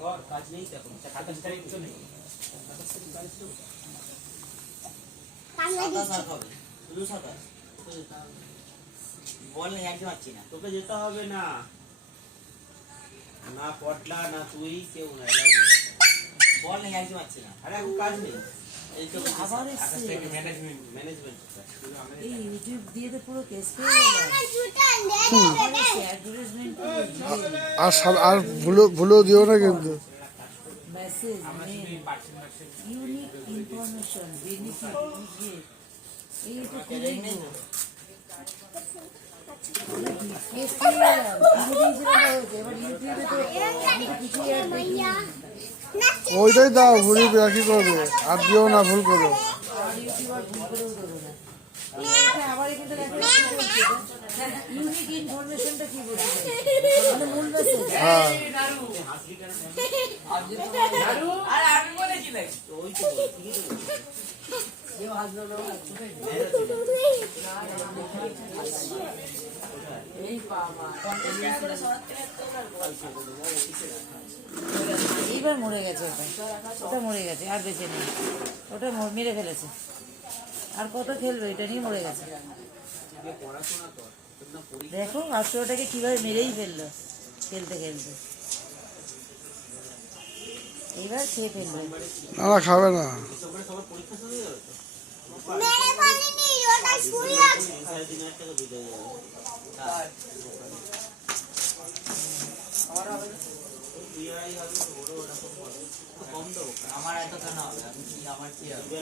और काज नहीं था कौन 27 तारीख तो नहीं 27 तारीख तो সাতাশ আর কবে শুধু 27 বল না একদম পাচ্ছি না তোকে যেতে হবে না না পটলা না তুই কেউ না বল না একদম পাচ্ছি না আরে এখন কাজ নেই এই তো আবার এসছে ম্যানেজমেন্ট এই ইউটিউব দিয়ে তো পুরো কেস পেয়ে গেলাম অ্যাডভার্টাইজমেন্ট আর ভুলো দিও না কিন্তু মেসেজ ইউনিক ইনফরমেশন বেনিফিট এই তো করে নেই কেস পেয়ে গেলাম এবার ইউটিউবে তো কিছু ওইটাই দাও ভুলি কি করবে আর দিও না ভুল করো আর ইউটিউবার ভুল করেও দেবো না আবার এখানে দেখো ইউনিক ইনফরমেশনটা কি বলতে মানে মূল মেসেজ হ্যাঁ আর আমি বলেছিলাম ওই তো এই বাবা এইবার মরে গেছে ওটা মরে গেছে আর বেঁচে নেই ওটা মেরে ফেলেছে আর কত খেলবে এটা নিয়ে মরে গেছে দেখো 800টাকে কিভাবে মেরেই ফেললো খেলতে খেলতে এইবার খেয়ে ফেলবে না খাবে না মেরে ফেলিনি ওটা শুয়ে আছে 3000 টাকা দিতে যাবে কম দেবো আমার এত কেন হবে আমি কি আমার কি হবে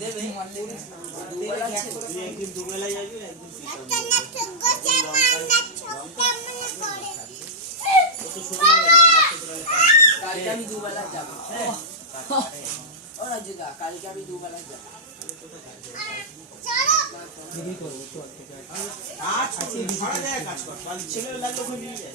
দেবে একদিন দুবেলা যাবি একদিন একটা না গোছে মানা ছোটা মনে করে তো শুরু হবে কালকে আমি দুবেলা যাবো হ্যাঁ ও রাজুদা কালকে আমি দুবেলা যাবো চলো কাজ কর ছেলে লাগলো নিয়ে যায়